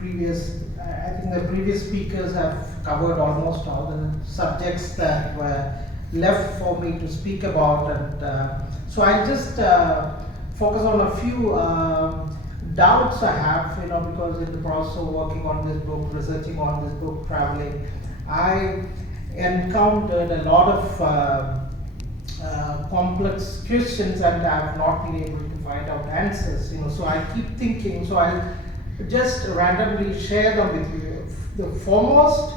I think the previous speakers have covered almost all the subjects that were left for me to speak about, and so I'll just focus on a few doubts I have, because in the process of working on this book, researching on this book, traveling, I encountered a lot of complex questions, and I have not been able to find out answers. So I keep thinking. So I'll just randomly share them with you. The foremost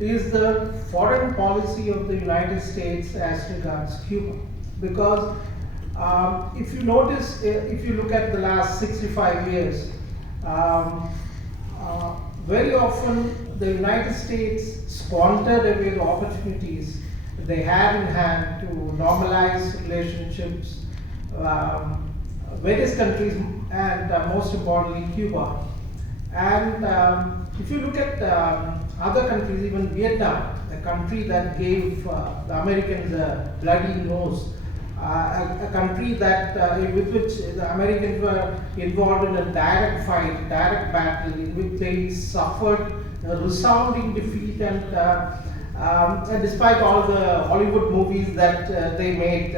is the foreign policy of the United States as regards Cuba, because if you notice, if you look at the last 65 years, very often the United States squandered away the opportunities they had in hand to normalize relationships, various countries, and most importantly Cuba. And if you look at other countries, even Vietnam, a country that gave the Americans a bloody nose, a country that with which the Americans were involved in a direct fight, direct battle, in which they suffered a resounding defeat, and despite all the Hollywood movies that they made,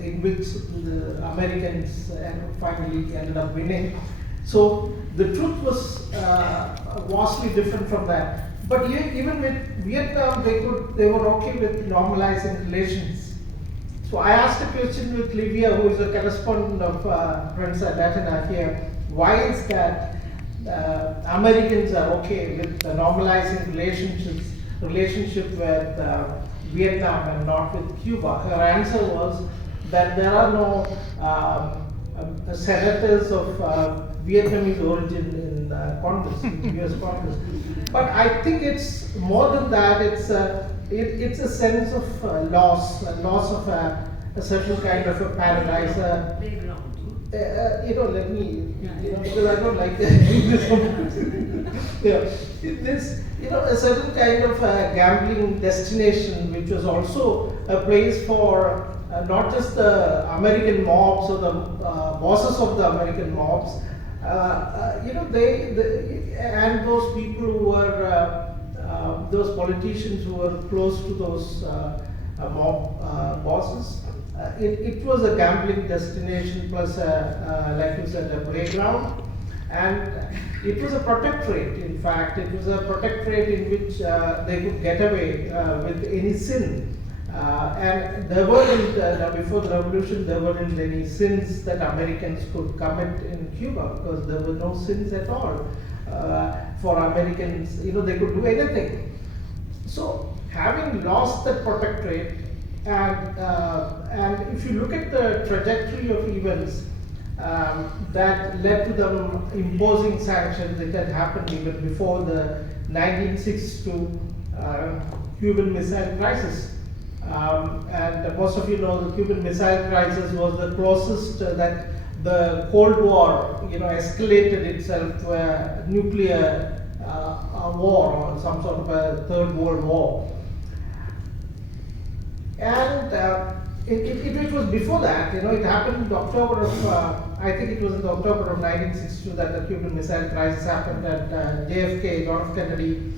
in which the Americans finally ended up winning. So the truth was vastly different from that. But even with Vietnam, they were okay with normalizing relations. So I asked a question with Livia, who is a correspondent of Prince Latina here. Why is that Americans are okay with normalizing relationship with Vietnam and not with Cuba? Her answer was that there are no senators of Vietnamese origin in Congress, in the US Congress. But I think it's more than that. It's a sense of loss of a certain kind of a paradise. Let me, because I don't like the English one. This, a certain kind of gambling destination, which was also a place for not just the American mobs or the bosses of the American mobs, and those people who were, those politicians who were close to those mob bosses. It was a gambling destination plus, like you said, a playground. And it was a protectorate, in fact. It was a protectorate in which they could get away with any sin. And there weren't, before the revolution, there weren't any sins that Americans could commit in Cuba, because there were no sins at all. For Americans, they could do anything. So, having lost that protectorate, and if you look at the trajectory of events that led to them imposing sanctions, it had happened even before the 1962 Cuban Missile Crisis. And most of you know the Cuban Missile Crisis was the closest that the Cold War, escalated itself to a nuclear war, or some sort of a Third World War. And it was before that, it happened in October of, I think it was in October of 1962 that the Cuban Missile Crisis happened, and JFK, John F. Kennedy,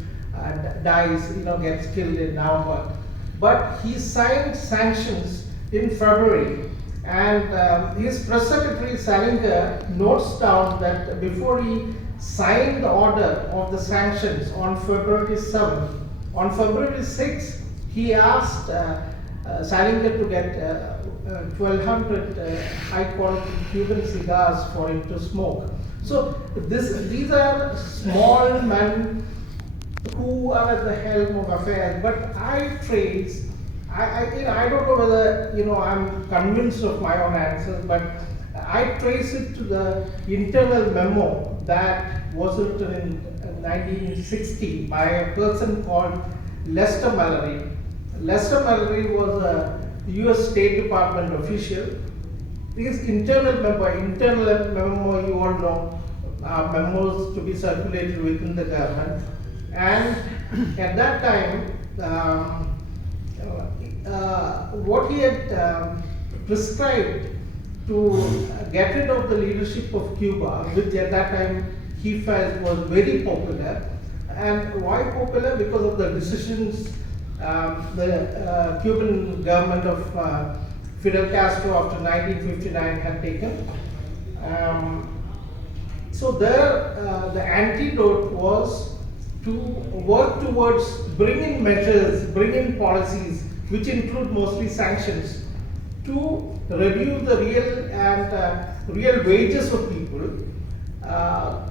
dies, gets killed in November. But he signed sanctions in February, and his press secretary Salinger notes down that before he signed the order of the sanctions on February 7th, on February 6th, he asked Salinger to get 1,200 high-quality Cuban cigars for him to smoke. So these are small men who are at the helm of affairs. But I don't know whether I'm convinced of my own answers, but I trace it to the internal memo that was written in 1960 by a person called Lester Mallory. Lester Mallory was a US State Department official. His internal memo, you all know, memos to be circulated within the government. And at that time, what he had prescribed to get rid of the leadership of Cuba, which at that time he felt was very popular. And why popular? Because of the decisions the Cuban government of Fidel Castro after 1959 had taken. So there, the antidote was to work towards bringing measures, bringing policies, which include mostly sanctions, to reduce the real wages of people,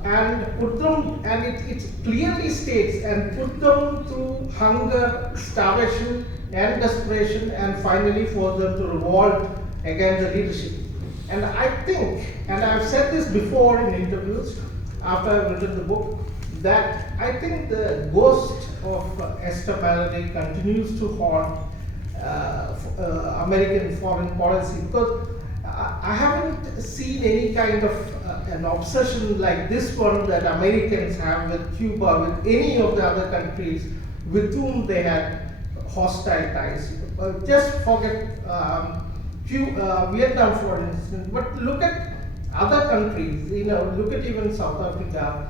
and put them, and it clearly states, and put them through hunger, starvation, and desperation, and finally force them to revolt against the leadership. And I think, and I've said this before in interviews after I've written the book, that I think the ghost of Esther Mallory continues to haunt American foreign policy, because I haven't seen any kind of an obsession like this one that Americans have with Cuba, with any of the other countries with whom they had hostile ties. Just forget Vietnam, for instance, but look at other countries. Look at even South Africa,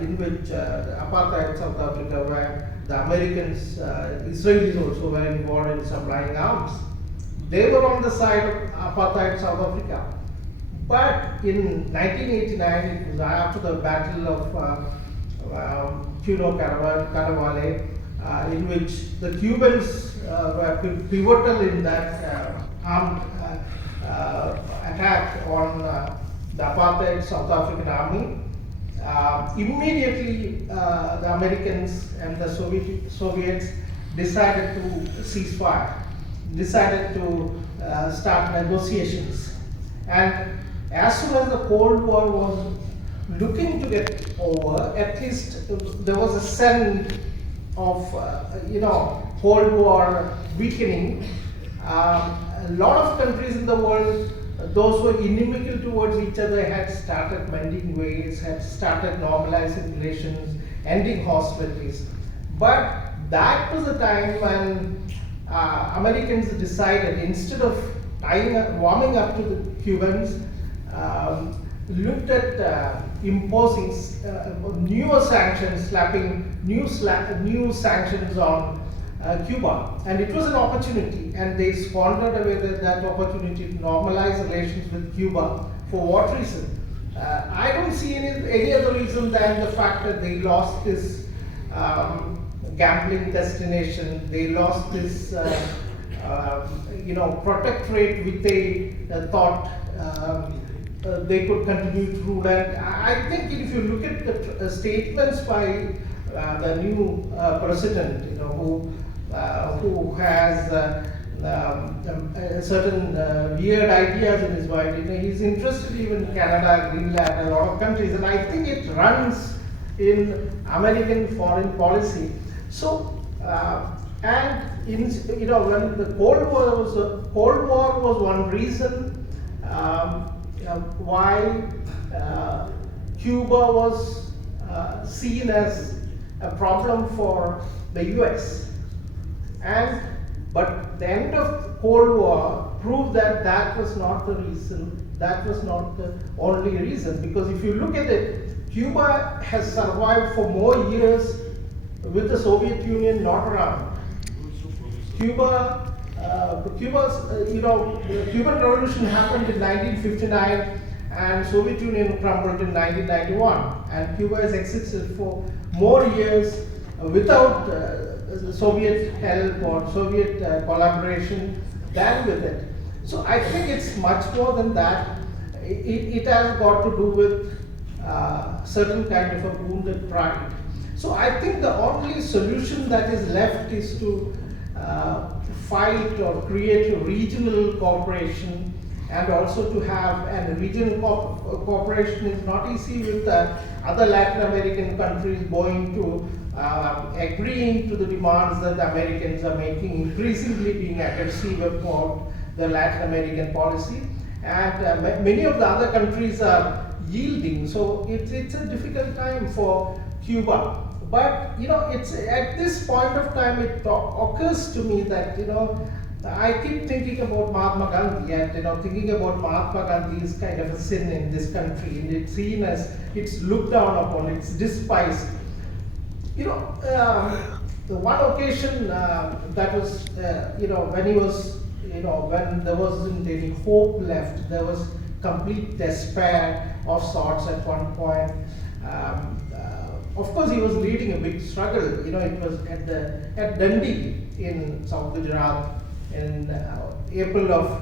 in which apartheid South Africa, where the Americans, Israelis also were involved in supplying arms. They were on the side of apartheid South Africa. But in 1989, it was after the Battle of Cuno Caravale, in which the Cubans were pivotal in that armed attack on the apartheid South African army. Immediately, the Americans and the Soviets decided to cease fire, decided to start negotiations. And as soon as the Cold War was looking to get over, at least there was a sense of Cold War weakening. A lot of countries in the world, those who were inimical towards each other, had started mending ways, had started normalizing relations, ending hostilities. But that was the time when Americans decided, instead of warming up to the Cubans, looked at imposing newer sanctions, slapping new sanctions on Cuba. And it was an opportunity, and they squandered away that opportunity to normalize relations with Cuba. For what reason? I don't see any other reason than the fact that they lost this gambling destination. They lost this protectorate which they thought they could continue to rule. And I think if you look at the statements by the new president, who has certain weird ideas in his mind. He's interested even in Canada, Greenland, a lot of countries, and I think it runs in American foreign policy. So, and when the Cold War was one reason why Cuba was seen as a problem for the US. But the end of Cold War proved that that was not the reason, that was not the only reason. Because if you look at it, Cuba has survived for more years with the Soviet Union not around. The Cuban Revolution happened in 1959 and Soviet Union crumbled in 1991. And Cuba has existed for more years without Soviet help or Soviet collaboration than with it. So I think it's much more than that. It has got to do with certain kind of a wounded pride. So I think the only solution that is left is to fight or create a regional cooperation, and also to have, and regional cooperation is not easy with other Latin American countries going to agreeing to the demands that the Americans are making, increasingly being aggressive about the Latin American policy, and many of the other countries are yielding. So it's a difficult time for Cuba. But it's at this point of time it occurs to me that I keep thinking about Mahatma Gandhi, and thinking about Mahatma Gandhi is kind of a sin in this country, and it's seen as, it's looked down upon, it's despised. You know, the one occasion that was, when he was, when there wasn't any hope left, there was complete despair of sorts at one point. Of course, he was leading a big struggle. It was at Dundee in South Gujarat in April of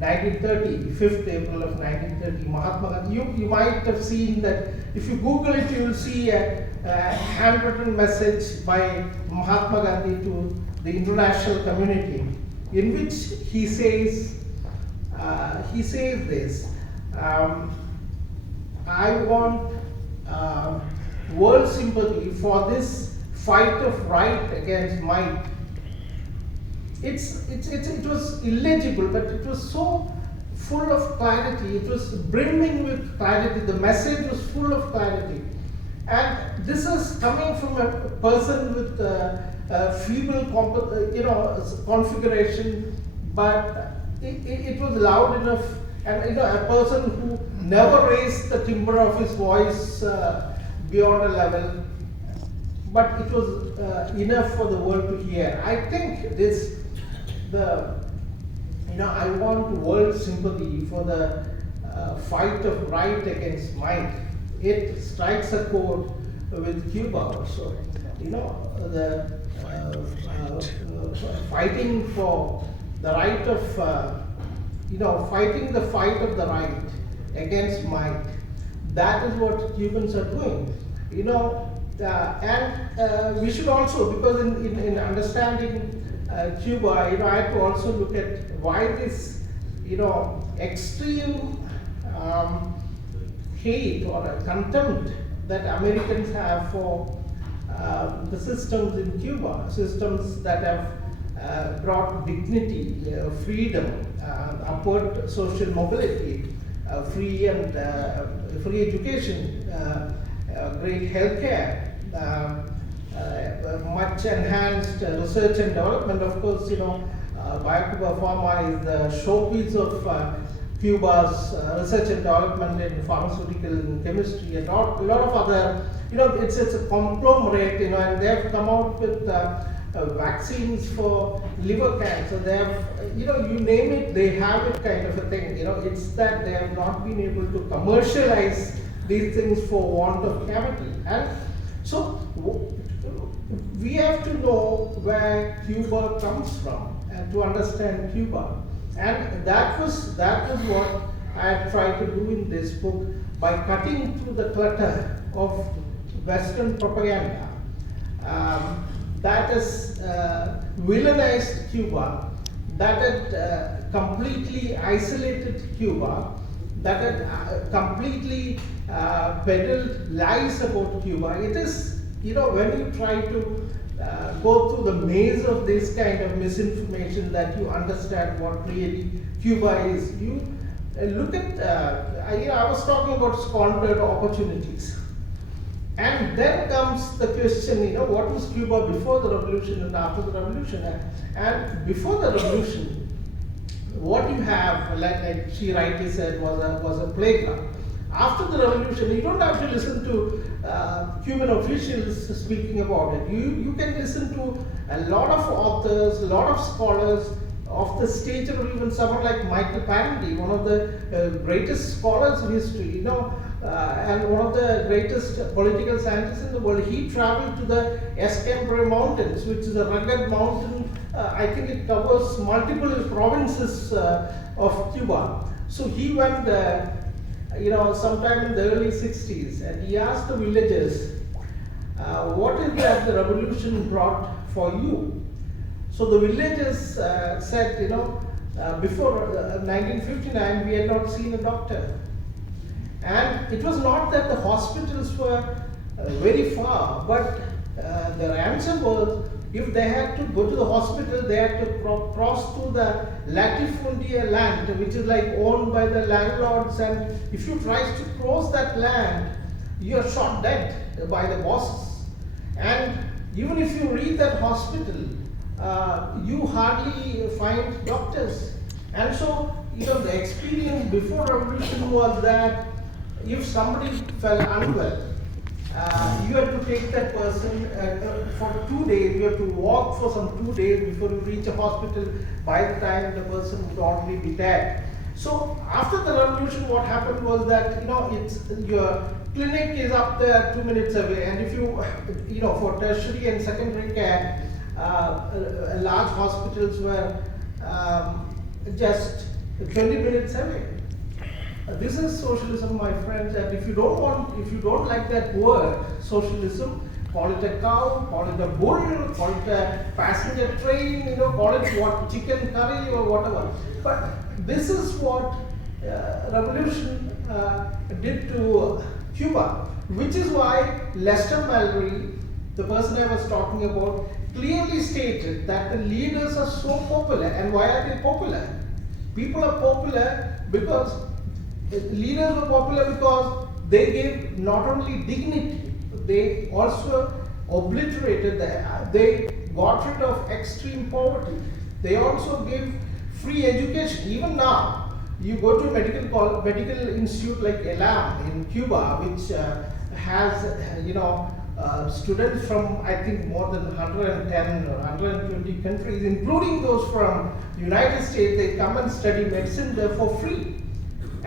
1930, 5th April of 1930. Mahatma Gandhi. You might have seen that. If you Google it, you will see a handwritten message by Mahatma Gandhi to the international community, in which he says this. I want world sympathy for this fight of right against might. It was illegible, but it was so full of clarity. It was brimming with clarity. The message was full of clarity. And this is coming from a person with a feeble configuration, but it was loud enough. And a person who never raised the timbre of his voice beyond a level, but it was enough for the world to hear. I think I want world sympathy for the fight of right against might. It strikes a chord with Cuba also. The fighting for the right of, fighting the fight of the right against might. That is what Cubans are doing. And we should also, because in understanding Cuba, I have to also look at why this, extreme hate or contempt that Americans have for the systems in Cuba, systems that have brought dignity, freedom, upward social mobility, free education, great healthcare, much enhanced research and development. Of course, Biocuba Pharma is the showpiece of Cuba's research and development in pharmaceutical and chemistry, and a lot of other. It's a conglomerate. And they have come out with vaccines for liver cancer. They have, you name it, they have it, kind of a thing. It's that they have not been able to commercialize these things for want of capital. And so we have to know where Cuba comes from and to understand Cuba. And that was what I tried to do in this book, by cutting through the clutter of Western propaganda that has villainized Cuba, that had completely isolated Cuba, that had completely peddled lies about Cuba. It is, when you try to go through the maze of this kind of misinformation, that you understand what really Cuba is. You look at, I was talking about squandered opportunities. And then comes the question, what was Cuba before the revolution and after the revolution? And before the revolution, what you have, like she rightly said, was a playground. After the revolution, you don't have to listen to Cuban officials speaking about it. You can listen to a lot of authors, a lot of scholars of the stature of even someone like Michael Parody, one of the greatest scholars in history, and one of the greatest political scientists in the world. He traveled to the Escambray Mountains, which is a rugged mountain. I think it covers multiple provinces of Cuba. So he went sometime in the early 60s, and he asked the villagers, what is that the revolution brought for you? So the villagers said, before 1959, we had not seen a doctor. And it was not that the hospitals were very far, but their answer was, if they had to go to the hospital, they had to cross through the latifundia land, which is like owned by the landlords, and if you try to cross that land, you are shot dead by the bosses. And even if you reach that hospital, you hardly find doctors. And so, the experience before revolution was that if somebody fell unwell, you had to take that person for 2 days. You have to walk for some 2 days before you reach a hospital. By the time the person would already be dead. So after the revolution, what happened was that it's your clinic is up there 2 minutes away, and if for tertiary and secondary care, large hospitals were just 20 minutes away. This is socialism, my friends, and if you don't like that word, socialism, call it a cow, call it a bull, call it a passenger train, call it what, chicken curry or whatever. But this is what revolution did to Cuba, which is why Lester Mallory, the person I was talking about, clearly stated that the leaders are so popular. And why are they popular? People are popular because leaders were popular because they gave not only dignity, they also obliterated they got rid of extreme poverty. They also gave free education. Even now, you go to a medical institute like ELAM in Cuba, which has students from I think more than 110 or 120 countries, including those from the United States. They come and study medicine there for free.